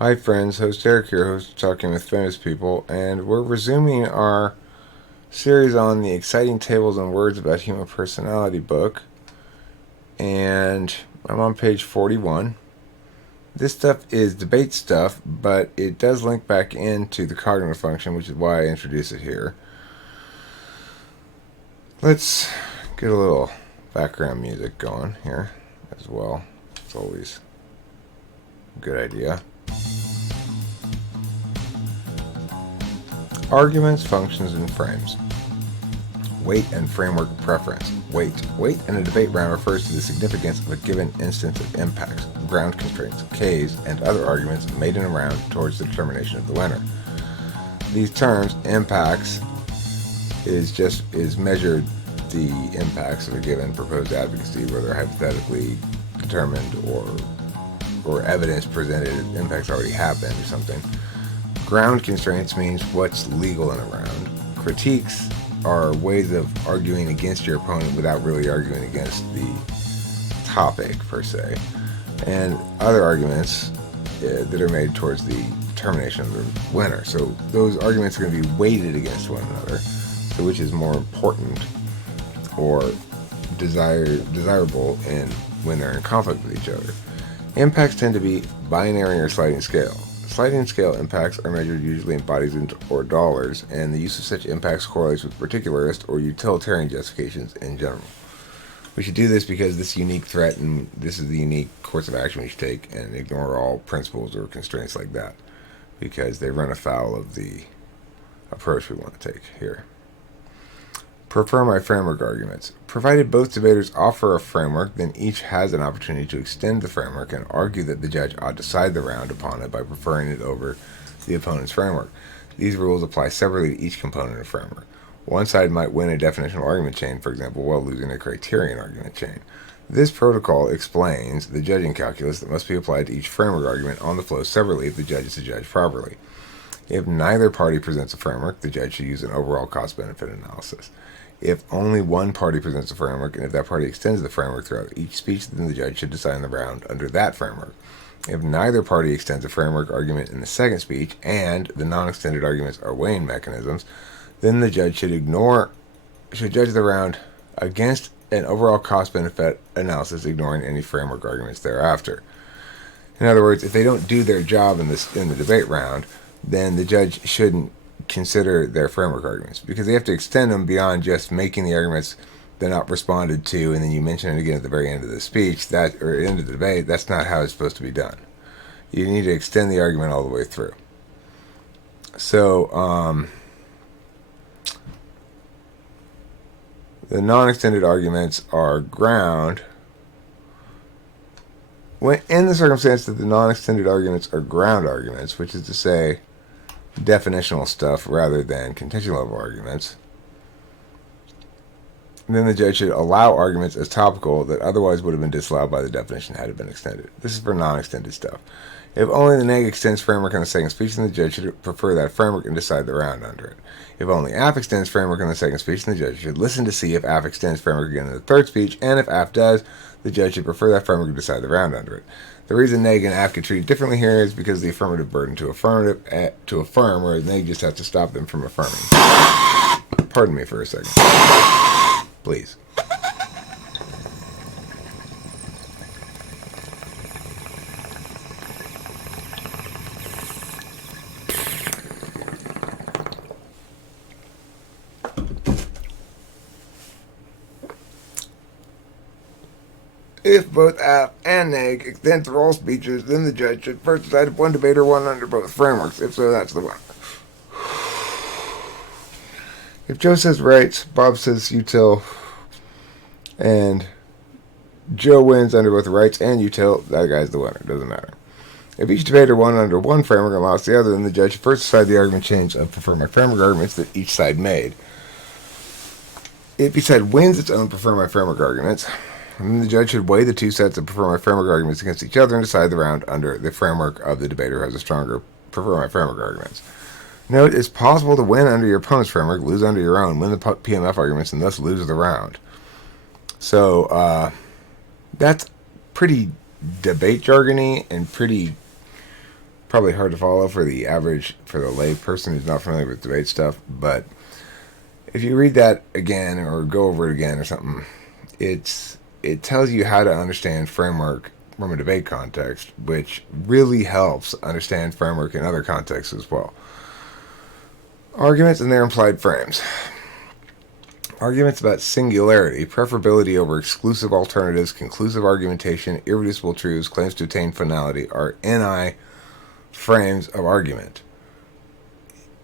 Hi friends, host Eric here, host of Talking with Famous People, and we're resuming our series on the Exciting Tables and Words About Human Personality book, and I'm on page 41. This stuff is debate stuff, but it does link back into the cognitive function, which is why I introduce it here. Let's get a little background music going here as well. It's always a good idea. Arguments, functions, and frames. Weight and framework preference. Weight in a debate round refers to the significance of a given instance of impacts, ground constraints, Ks, and other arguments made in a round towards the determination of the winner. These terms, impacts, is measured the impacts of a given proposed advocacy, whether hypothetically determined or evidence presented, impacts already happened or something. Ground constraints means what's legal in a round. Critiques are ways of arguing against your opponent without really arguing against the topic per se. And other arguments that are made towards the determination of the winner. So those arguments are going to be weighted against one another. So which is more important or desirable when they're in conflict with each other. Impacts tend to be binary or sliding scale. Sliding scale impacts are measured usually in bodies or dollars, and the use of such impacts correlates with particularist or utilitarian justifications in general. We should do this because this unique threat and this is the unique course of action we should take, and ignore all principles or constraints like that, because they run afoul of the approach we want to take here. Prefer my framework arguments. Provided both debaters offer a framework, then each has an opportunity to extend the framework and argue that the judge ought to decide the round upon it by preferring it over the opponent's framework. These rules apply separately to each component of framework. One side might win a definitional argument chain, for example, while losing a criterion argument chain. This protocol explains the judging calculus that must be applied to each framework argument on the flow separately if the judge is to judge properly. If neither party presents a framework, the judge should use an overall cost-benefit analysis. If only one party presents a framework, and if that party extends the framework throughout each speech, then the judge should decide the round under that framework. If neither party extends a framework argument in the second speech, and the non-extended arguments are weighing mechanisms, then the judge should judge the round against an overall cost-benefit analysis, ignoring any framework arguments thereafter. In other words, if they don't do their job in the debate round, then the judge shouldn't consider their framework arguments, because they have to extend them beyond just making the arguments they're not responded to and then you mention it again at the very end of the speech or end of the debate. That's not how it's supposed to be done. You need to extend the argument all the way through. So the non-extended arguments are ground when in the circumstance that the non-extended arguments are ground arguments, which is to say definitional stuff rather than contention level arguments. And then the judge should allow arguments as topical that otherwise would have been disallowed by the definition had it been extended. This is for non-extended stuff. If only the neg extends framework in the second speech, then the judge should prefer that framework and decide the round under it. If only AF extends framework in the second speech, then the judge should listen to see if AF extends framework again in the third speech, and if AF does, the judge should prefer that framework and decide the round under it. The reason neg and AF get treated differently here is because the affirmative burden to affirm, whereas neg just has to stop them from affirming. Pardon me for a second. Please. If both AF and neg extend through all speeches, then the judge should first decide if one debater won under both frameworks. If so, that's the one. If Joe says rights, Bob says util, and Joe wins under both rights and util, that guy's the winner. Doesn't matter. If each debater won under one framework and lost the other, then the judge should first decide the argument change of prefer my framework arguments that each side made. If each side wins its own prefer my framework arguments, then the judge should weigh the two sets of prefer my framework arguments against each other and decide the round under the framework of the debater who has a stronger prefer my framework arguments. Note, it's possible to win under your opponent's framework, lose under your own, win the PMF arguments, and thus lose the round. So, that's pretty debate jargony and pretty probably hard to follow for the lay person who's not familiar with debate stuff, but if you read that again or go over it again or something, it tells you how to understand framework from a debate context, which really helps understand framework in other contexts as well. Arguments and their implied frames. Arguments about singularity, preferability over exclusive alternatives, conclusive argumentation, irreducible truths, claims to attain finality are NI frames of argument.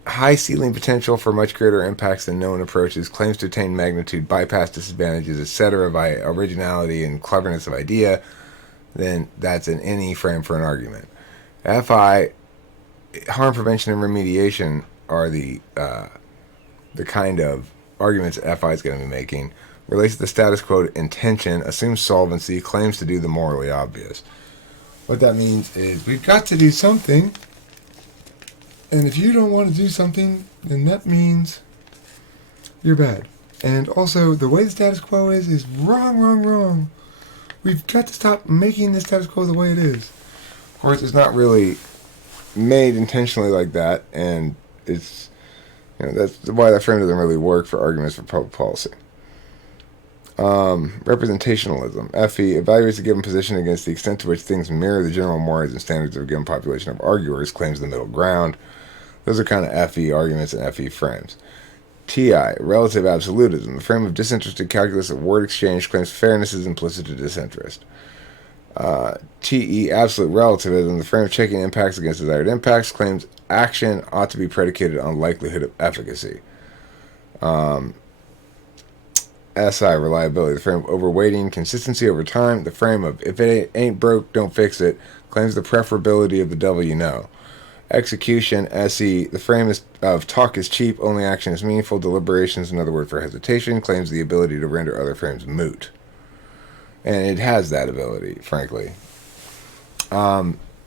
High ceiling potential for much greater impacts than known approaches, claims to attain magnitude, bypass disadvantages, etc. by originality and cleverness of idea, then that's an NE frame for an argument. FI, harm prevention and remediation are the kind of arguments FI is going to be making. Relates to the status quo intention, assumes solvency, claims to do the morally obvious. What that means is we've got to do something, and if you don't want to do something, then that means you're bad. And also, the way the status quo is wrong. We've got to stop making the status quo the way it is. Of course, it's not really made intentionally like that, and it's, that's why that frame doesn't really work for arguments for public policy. Representationalism. FE evaluates a given position against the extent to which things mirror the general mores and standards of a given population of arguers, claims the middle ground. Those are kind of FE arguments and FE frames. TI, relative absolutism. The frame of disinterested calculus of word exchange claims fairness is implicit to disinterest. TE, absolute relativism. The frame of checking impacts against desired impacts claims action ought to be predicated on likelihood of efficacy. SI, reliability. The frame of overweighting consistency over time. The frame of if it ain't broke, don't fix it claims the preferability of the devil you know. Execution, SE. The frame of talk is cheap, only action is meaningful. Deliberation is another word for hesitation. Claims the ability to render other frames moot. And it has that ability, frankly.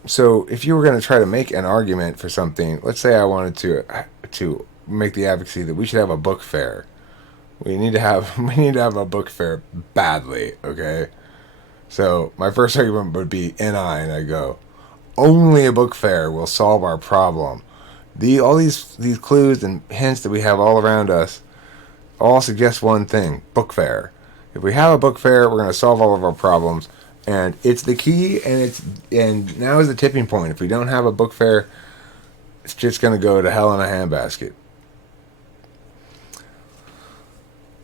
So if you were going to try to make an argument for something, let's say I wanted to make the advocacy that we should have a book fair. We need to have a book fair badly, okay? So my first argument would be NI, and I go, only a book fair will solve our problem. All these clues and hints that we have all around us all suggest one thing: book fair. If we have a book fair, we're going to solve all of our problems, and it's the key. And now is the tipping point. If we don't have a book fair, it's just going to go to hell in a handbasket.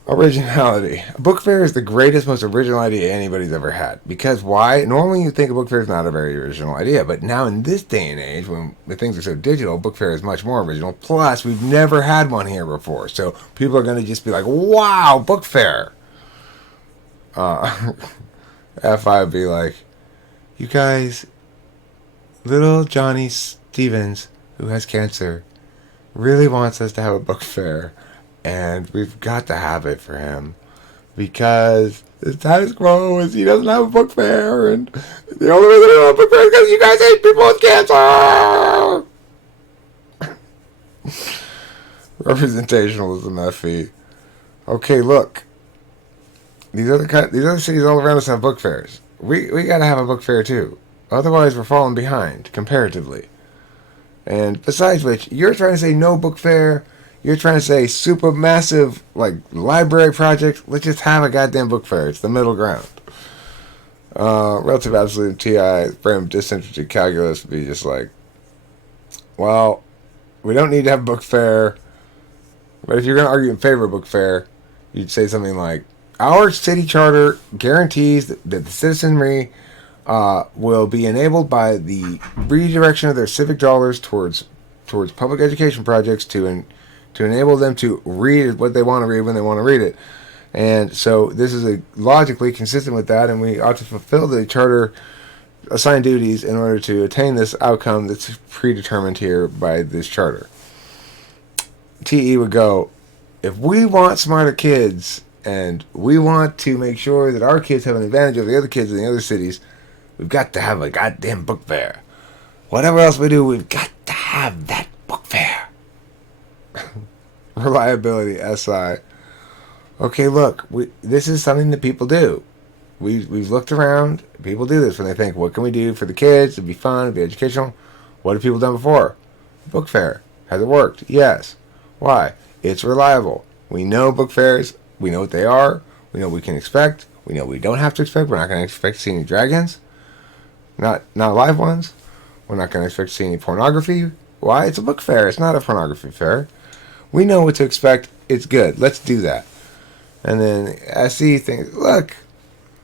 Originality. A book fair is the greatest, most original idea anybody's ever had. Because why? Normally you think a book fair is not a very original idea, but now in this day and age, when the things are so digital, book fair is much more original. Plus, we've never had one here before, so people are going to just be like, wow, book fair. FI would be like, you guys, little Johnny Stevens, who has cancer, really wants us to have a book fair. And we've got to have it for him because the status quo is he doesn't have a book fair, and the only reason they don't have a book fair is because you guys hate people with cancer. Representationalism, FE. Okay, look, these other cities all around us have book fairs. We got to have a book fair too. Otherwise, we're falling behind comparatively. And besides which, you're trying to say no book fair. You're trying to say super massive, like, library projects. Let's just have a goddamn book fair. It's the middle ground. Relative absolute TI, frame of disinterested calculus would be just like, well, we don't need to have a book fair. But if you're going to argue in favor of a book fair, you'd say something like, our city charter guarantees that the citizenry will be enabled by the redirection of their civic dollars towards public education projects to enable them to read what they want to read when they want to read it. And so this is logically consistent with that, and we ought to fulfill the charter assigned duties in order to attain this outcome that's predetermined here by this charter. TE would go, if we want smarter kids and we want to make sure that our kids have an advantage over the other kids in the other cities, we've got to have a goddamn book fair. Whatever else we do, we've got to have that book fair. Reliability, SI. Okay, look, this is something that people do. We've looked around. People do this when they think, what can we do for the kids? It'd be fun. It'd be educational. What have people done before? Book fair. Has it worked? Yes. Why? It's reliable. We know book fairs. We know what they are. We know what we can expect. We know what we don't have to expect. We're not going to expect to see any dragons. Not live ones. We're not going to expect to see any pornography. Why? It's a book fair. It's not a pornography fair. We know what to expect. It's good. Let's do that. And then SE thinks, look,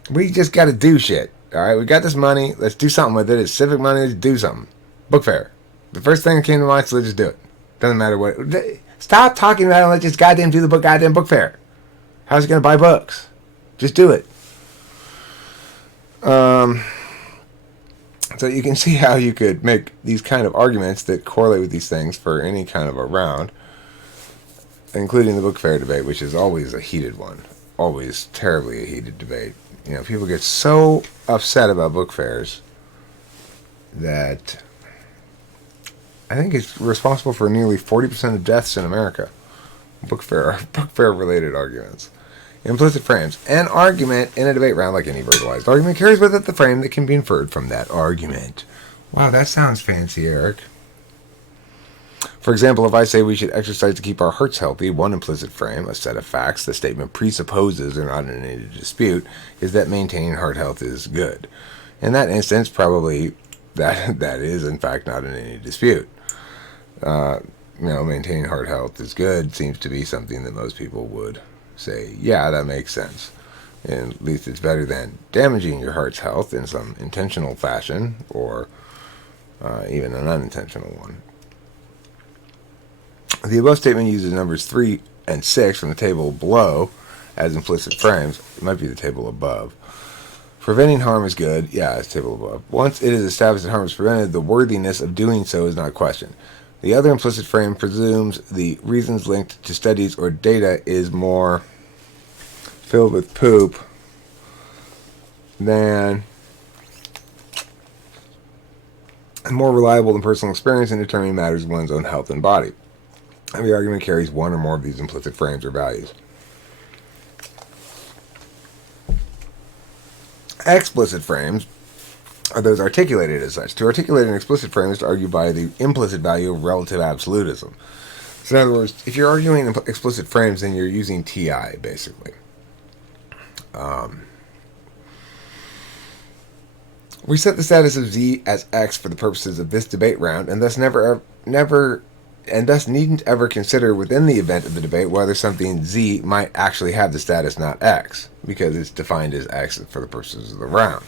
we just got to do shit. All right, we got this money. Let's do something with it. It's civic money. Let's do something. Book fair. The first thing that came to mind, so let's just do it. Doesn't matter what. Stop talking about it. Let's just goddamn do the goddamn book fair. How's it going to buy books? Just do it. So you can see how you could make these kind of arguments that correlate with these things for any kind of a round, including the book fair debate, which is always a heated one. Always terribly a heated debate. You know, people get so upset about book fairs that I think it's responsible for nearly 40% of deaths in America. Book fair related arguments. Implicit frames. An argument in a debate round, like any verbalized argument, carries with it the frame that can be inferred from that argument. Wow, that sounds fancy, Eric. For example, if I say we should exercise to keep our hearts healthy, one implicit frame, a set of facts the statement presupposes are not in any dispute, is that maintaining heart health is good. In that instance, probably that is in fact not in any dispute. Maintaining heart health is good seems to be something that most people would say, yeah, that makes sense. And at least it's better than damaging your heart's health in some intentional fashion or even an unintentional one. The above statement uses numbers 3 and 6 from the table below as implicit frames. It might be the table above. Preventing harm is good. Yeah, it's the table above. Once it is established that harm is prevented, the worthiness of doing so is not questioned. The other implicit frame presumes the reasons linked to studies or data is more filled with poop than and more reliable than personal experience in determining matters of one's own health and body. Every argument carries one or more of these implicit frames or values. Explicit frames are those articulated as such. To articulate an explicit frame is to argue by the implicit value of relative absolutism. So in other words, if you're arguing explicit frames, then you're using TI, basically. We set the status of Z as X for the purposes of this debate round, and thus needn't ever consider within the event of the debate whether something Z might actually have the status not X, because it's defined as X for the purposes of the round.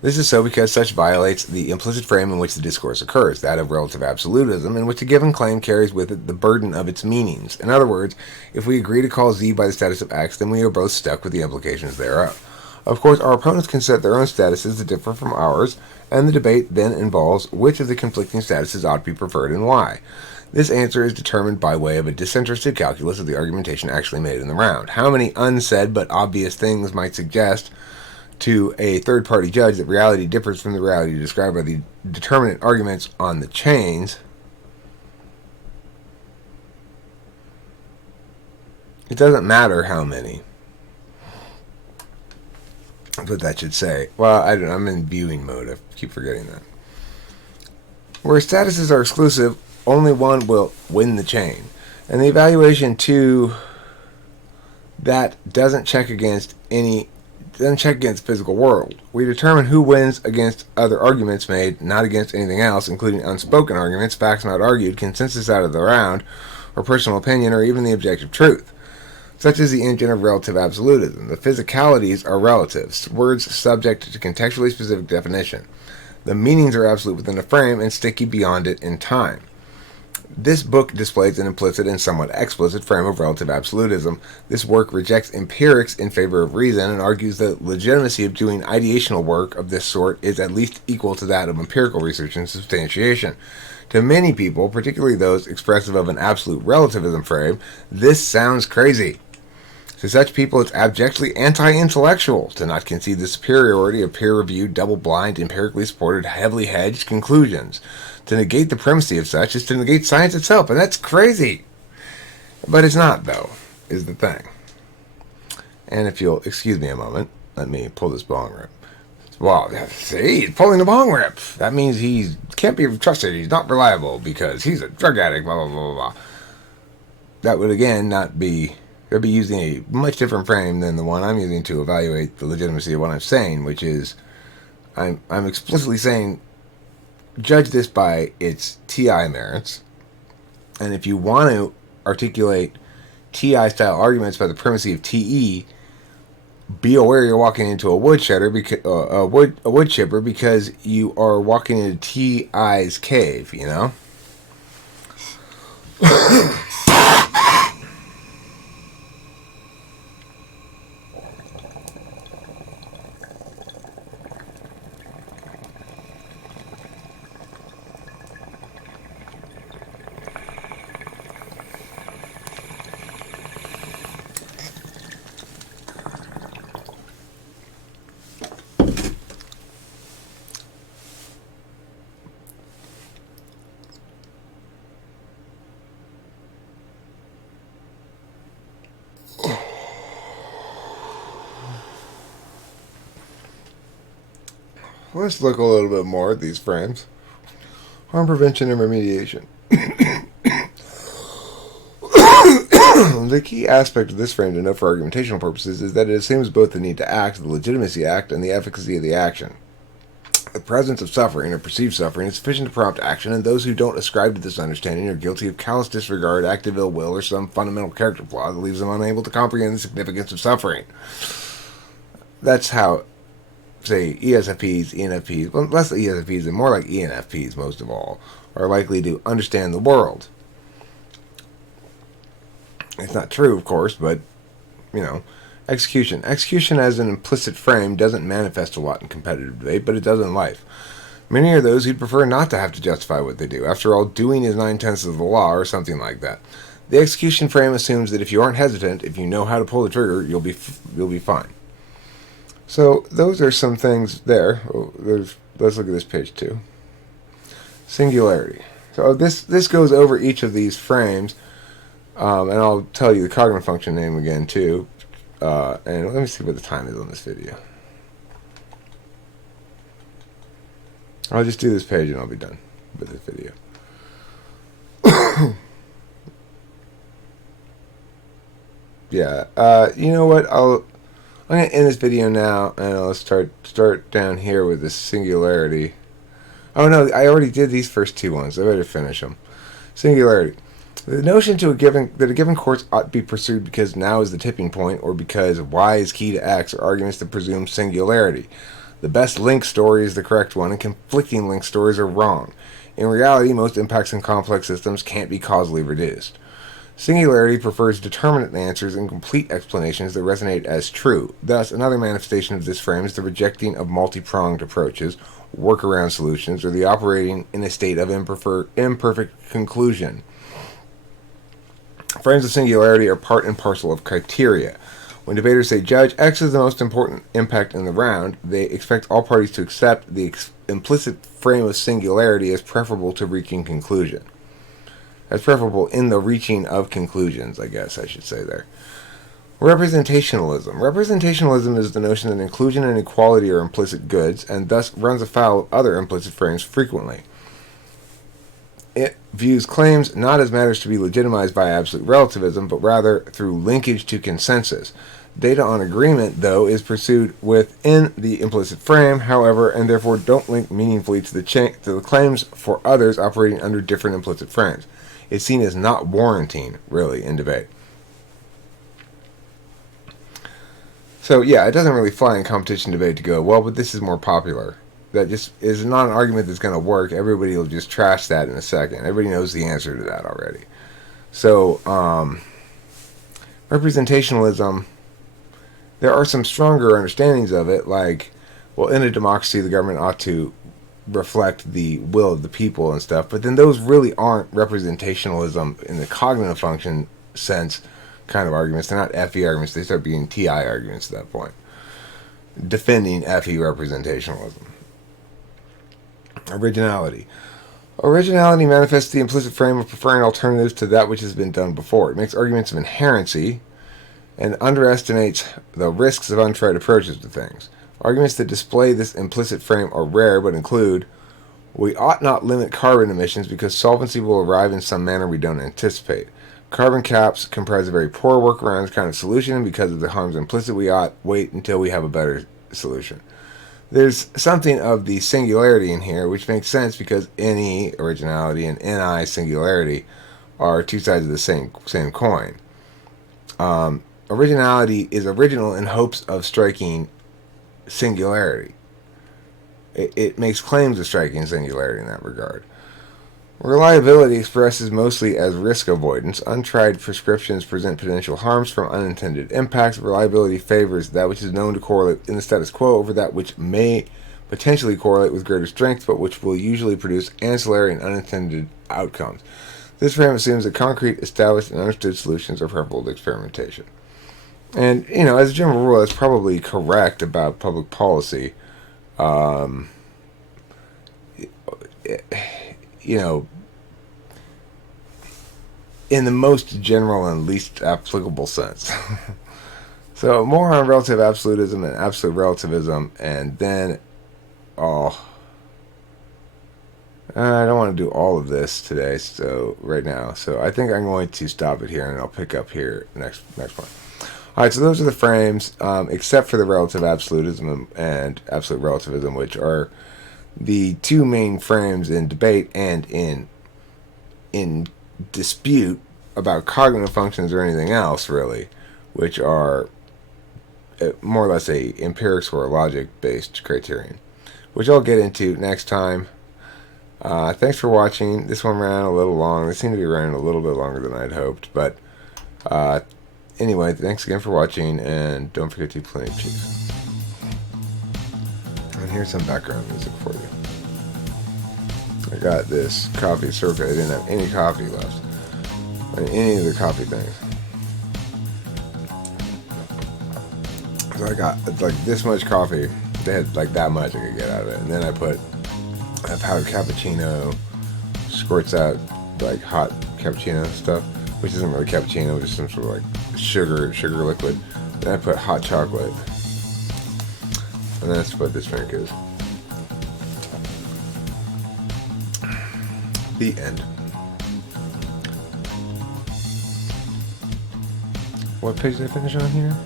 This is so because such violates the implicit frame in which the discourse occurs, that of relative absolutism, in which a given claim carries with it the burden of its meanings. In other words, if we agree to call Z by the status of X, then we are both stuck with the implications thereof. Of course, our opponents can set their own statuses that differ from ours, and the debate then involves which of the conflicting statuses ought to be preferred and why. This answer is determined by way of a disinterested calculus of the argumentation actually made in the round. How many unsaid but obvious things might suggest to a third-party judge that reality differs from the reality described by the determinate arguments on the chains? It doesn't matter how many. But that should say. Well, I'm in viewing mode. I keep forgetting that. Where statuses are exclusive, only one will win the chain. And the evaluation to that doesn't check against the physical world. We determine who wins against other arguments made, not against anything else, including unspoken arguments, facts not argued, consensus out of the round, or personal opinion, or even the objective truth. Such is the engine of relative absolutism. The physicalities are relatives, words subject to contextually specific definition. The meanings are absolute within a frame and sticky beyond it in time. This book displays an implicit and somewhat explicit frame of relative absolutism. This work rejects empirics in favor of reason and argues that legitimacy of doing ideational work of this sort is at least equal to that of empirical research and substantiation. To many people, particularly those expressive of an absolute relativism frame, this sounds crazy. To such people, it's abjectly anti-intellectual to not concede the superiority of peer-reviewed, double-blind, empirically supported, heavily hedged conclusions. To negate the primacy of such is to negate science itself, and that's crazy. But it's not, though, is the thing. And if you'll excuse me a moment, let me pull this bong rip. Well, see, he's pulling the bong rip. That means he can't be trusted. He's not reliable because he's a drug addict, blah, blah, blah, blah. That would, again, not be... They'd be using a much different frame than the one I'm using to evaluate the legitimacy of what I'm saying, which is I'm explicitly saying judge this by its TI merits. And if you want to articulate TI-style arguments by the primacy of TE, be aware you're walking into a wood chipper because you are walking into TI's cave, you know? Let's look a little bit more at these frames. Harm prevention and remediation. The key aspect of this frame to note for argumentational purposes is that it assumes both the need to act, the legitimacy act, and the efficacy of the action. The presence of suffering or perceived suffering is sufficient to prompt action, and those who don't ascribe to this understanding are guilty of callous disregard, active ill will, or some fundamental character flaw that leaves them unable to comprehend the significance of suffering. That's how, say, ESFPs, ENFPs, well, less ESFPs and more like ENFPs most of all, are likely to understand the world. It's not true, of course, but, you know. Execution. Execution as an implicit frame doesn't manifest a lot in competitive debate, but it does in life. Many are those who'd prefer not to have to justify what they do. After all, doing is 9/10 of the law, or something like that. The execution frame assumes that if you aren't hesitant, if you know how to pull the trigger, you'll be fine. So those are some things there. Let's look at this page 2. Singularity. So this goes over each of these frames, and I'll tell you the cognitive function name again too. And let me see what the time is on this video. I'll just do this page and I'll be done with this video. Yeah, you know what? I'm going to end this video now, and I'll start down here with the singularity. Oh no, I already did these first two ones. I better finish them. Singularity. The notion that a given course ought to be pursued because now is the tipping point, or because Y is key to X, are arguments that presume singularity. The best linked story is the correct one, and conflicting linked stories are wrong. In reality, most impacts in complex systems can't be causally reduced. Singularity prefers determinate answers and complete explanations that resonate as true. Thus, another manifestation of this frame is the rejecting of multi-pronged approaches, workaround solutions, or the operating in a state of imperfect conclusion. Frames of singularity are part and parcel of criteria. When debaters say, Judge, X is the most important impact in the round, they expect all parties to accept the implicit frame of singularity as preferable to reaching conclusion. As preferable in the reaching of conclusions, I guess I should say there. Representationalism. Representationalism is the notion that inclusion and equality are implicit goods, and thus runs afoul of other implicit frames frequently. It views claims not as matters to be legitimized by absolute relativism, but rather through linkage to consensus. Data on agreement, though, is pursued within the implicit frame, however, and therefore don't link meaningfully to the claims for others operating under different implicit frames. It's seen as not warranting, really, in debate. So, yeah, it doesn't really fly in competition debate to go, well, but this is more popular. That just is not an argument that's going to work. Everybody will just trash that in a second. Everybody knows the answer to that already. So, representationalism, there are some stronger understandings of it, like, well, in a democracy, the government ought to reflect the will of the people and stuff, but then those really aren't representationalism in the cognitive function sense kind of arguments. They're not FE arguments. They start being TI arguments at that point. Defending FE representationalism. Originality. Originality manifests the implicit frame of preferring alternatives to that which has been done before. It makes arguments of inherency and underestimates the risks of untried approaches to things. Arguments that display this implicit frame are rare, but include: we ought not limit carbon emissions because solvency will arrive in some manner we don't anticipate. Carbon caps comprise a very poor workaround kind of solution, and because of the harms implicit, we ought wait until we have a better solution. There's something of the singularity in here, which makes sense because NE, originality, and NI, singularity, are two sides of the same coin. Originality is original in hopes of striking singularity. It makes claims of striking singularity in that regard. Reliability expresses mostly as risk avoidance. Untried prescriptions present potential harms from unintended impacts. Reliability favors that which is known to correlate in the status quo over that which may potentially correlate with greater strength, but which will usually produce ancillary and unintended outcomes. This frame assumes that concrete, established, and understood solutions are preferable to experimentation. And, as a general rule, that's probably correct about public policy. In the most general and least applicable sense. So more on relative absolutism and absolute relativism, and then I don't want to do all of this today, right now. So I think I'm going to stop it here, and I'll pick up here next one. All right, so those are the frames, except for the relative absolutism and absolute relativism, which are the two main frames in debate and in dispute about cognitive functions or anything else, really, which are more or less a empirics or logic-based criterion, which I'll get into next time. Thanks for watching. This one ran a little long. This seemed to be running a little bit longer than I'd hoped, but anyway, thanks again for watching, and don't forget to eat plenty of cheese. And here's some background music for you. I got this coffee circuit. I didn't have any coffee left. Any of the coffee things. So I got like this much coffee. They had like that much I could get out of it. And then I put a powdered cappuccino, squirts out like hot cappuccino stuff, which isn't really cappuccino, just some sort of like sugar liquid. Then I put hot chocolate. And that's what this drink is. The end. What page did I finish on here?